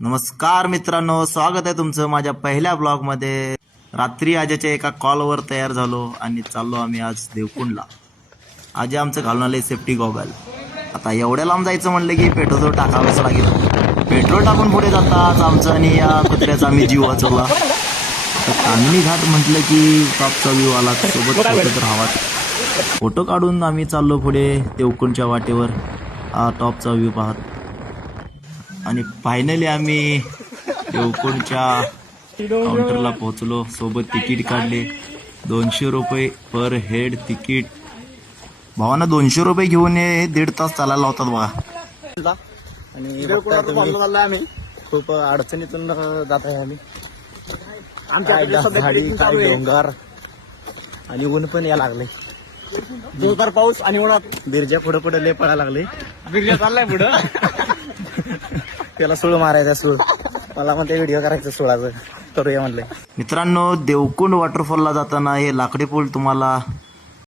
नमस्कार मित्रांनो, स्वागत आहे तुमचं माझ्या पहिल्या ब्लॉगमध्ये. रात्री आजच्या एका कॉलवर तयार झालो आणि चाललो आम्ही आज देवकुंडला. आज आमचं घालून आले सेफ्टी गॉगल. आता एवढ्या लांब जायचं म्हणलं की पेट्रोल टाकावंच लागेल. पेट्रोल टाकून पुढे जाताच आमचं आणि या कुत्र्याचा आम्ही जीव वाचवला. तर कामिनी घाट म्हटलं की टॉपचा व्ह्यू आला, सोबत फोटो तर हवाच. फोटो काढून आम्ही चाललो पुढे देवकुंडच्या वाटेवर. हा टॉपचा व्ह्यू पाहत आणि फायनली आम्ही देवकुंडच्या काउंटरला पोहोचलो. सोबत तिकीट काढले. 200 रुपये पर हेड तिकीट. भावांना 200 रुपये घेऊन ये, 1.5 तास चालायला लावतात बघा. आणि आम्ही खूप अडचणीतून जात आहे आम्ही. झाडी काय डोंगर आणि ऊन पण या लागले. जोरदार पाऊस आणि उन्हात बिरजा पुढे पुढे लय पडायला लागले. बिर्या चाललाय पुढं. त्याला सूळ मारायचा, सूळ. मला म्हणते व्हिडिओ करायचं सुळाचं, करूया म्हणलंय. मित्रांनो, देवकुंड वॉटरफॉलला जाताना हे लाकडी पूल तुम्हाला